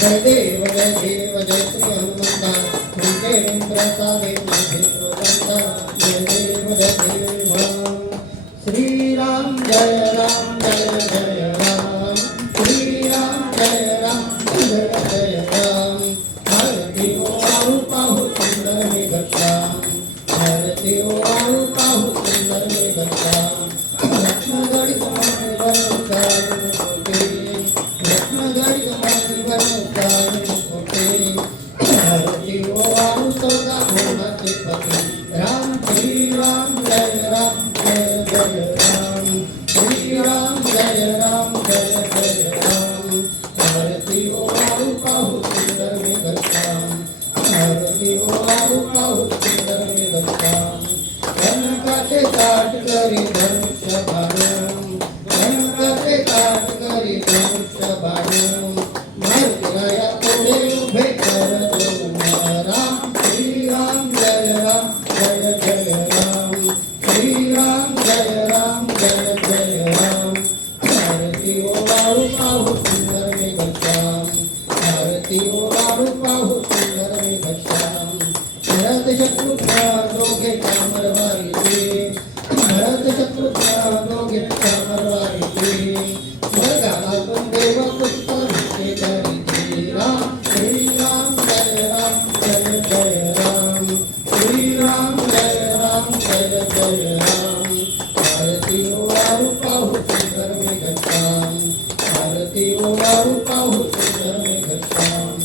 जय देव जय देव जय श्री हनुमंता प्रसादे जय देव जय देव श्री राम जय जय राम श्री राम जय जय राम भारती ओ आऊ पाहू सुंदर मेघश्याम भारती ओ आऊ पाहू सुंदर मेघश्याम रत्नगड कुमारी वरकार मुकोटे रत्नगड कुमारी वरकार मुकोटे भारती ओ आऊ सौदा भोगाचे पती राम श्री राम जय जय राम श्री राम जय जय राम भारती ओ आऊ पाहू सुंदर मेघश्याम भारती ओ आऊ पाहू सुंदर मेघश्याम कनकाचे काट करी धनुष्य बाण कनकाचे काट करी धनुष्य बाण मारुतीराया पुढे उभे करतो राम श्री राम जय जय राम श्री राम जय जय राम भारती ओ वाळू पाहू सुंदर मेघश्याम भारती ओ वाळू पाहू सुंदर मेघश्याम भरत शत्रुघ्न दोघे कामरवारी भरत शत्रुघ्न दोघे कामरवारी स्वर्गातून देव पुष्प भेटे करीते राम श्री राम जय जय राम श्री राम जय जय राम भारती ओ वाळू पाहू सुंदर मेघश्याम भारती ओ वाळू पाहू सुंदर मेघश्याम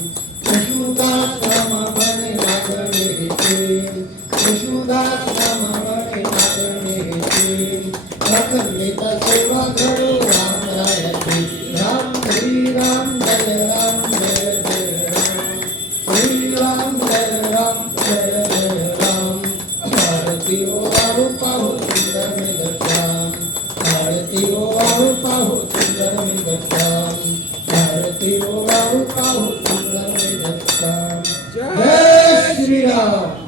विष्णुदास नामावणे मागणे घेते विष्णुदास नामावणे मागणे घेते अखंडित सेवा घडो राम रायाची राम श्री राम जय जय राम श्री राम जय जय राम भारती ओ वाळू पाहू सुंदर मेघश्याम भारती ओ वाळू पाहू सुंदर मेघश्याम भारती ओ वाळू पाहू सुंदर मेघश्याम जय श्री राम।